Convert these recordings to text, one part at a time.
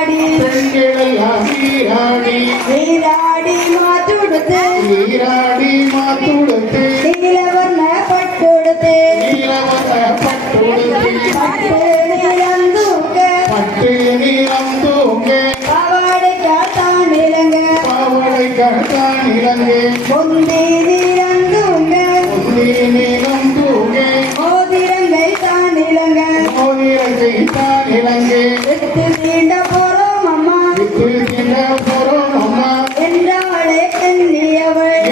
நீராடி பெண்களெல்லாம் நீராடி மாத்துடுத்து நீலவர்ண பட்டுடுத்து பட்டு நீளம் தூங்க பாவாடை காத்தான் இலங்க முந்தி நீளம் தூங்க மோதிரங்கை தான் இலங்க விட்டு தீண்ட போறோம் அம்மா என்றாளே கண்ணியவள்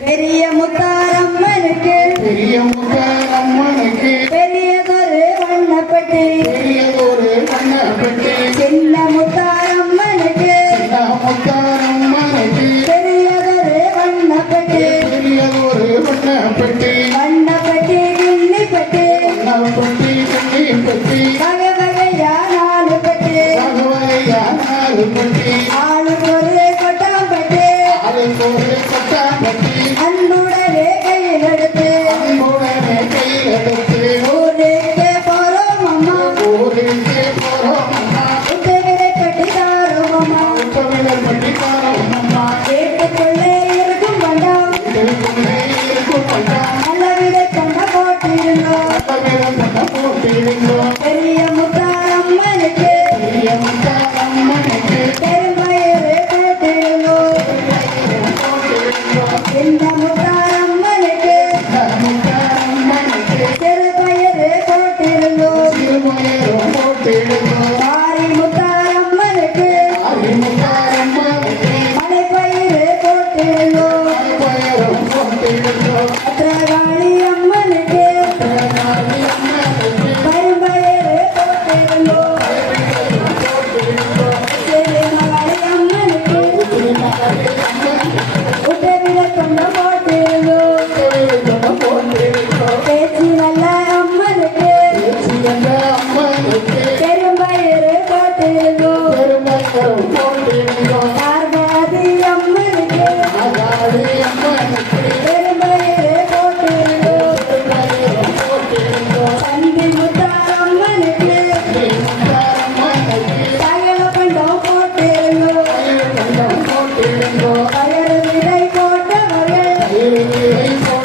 பெரிய முத்தாரம்மனுக்கு பெரியதொரு வண்ணப்பட்டி சின்ன முத்தாரம்மனுக்கு பெரியதொரு வண்ணப்பட்டி வண்ணப்பட்டி கிண்ணிப்பட்டி வகை வகையா நாலு பட்டி ஆளுக்கு ஒரு கொட்டாம்பட்டி அன்புடனே கையில் எடுத்து ஊருக்கு போறோம் அம்மா உத்தவிரை கட்டி தாரோம் அம்மா வீட்டுக்குள்ளே இருக்கும் பண்டம் நல்ல விதை கொண்ட போட்டிருந்தோம் பெரிய முத்தாரம்மனுக்கு பெரும்பயிறு போட்டிருந்தோம் இந்த முத்தாரம்மனுக்கு சிறுபயிறு போட்டிருந்தோம் மாரி முத்தாரம்மனுக்கு மலைப்பயிறு போட்டிருந்தோம் பத்திரகாளி அம்மனுக்கு பரும்பயிறு போட்டிருந்தோம் சிறுமலை அம்மனுக்கு உதவில கொண்டு போட்டிருந்தோம் பேச்சு நல்ல அம்மனுக்கு பெரும்பயிறு போட்டிருந்தோம் பார்வதி அம்மனுக்கு பெரும்பயிறு போட்டிருந்தோம் சந்தி முத்தாரம்மனுக்கு சகல பண்டம் போட்டிருந்தோம் பயறு விதை போட்டவர்கள்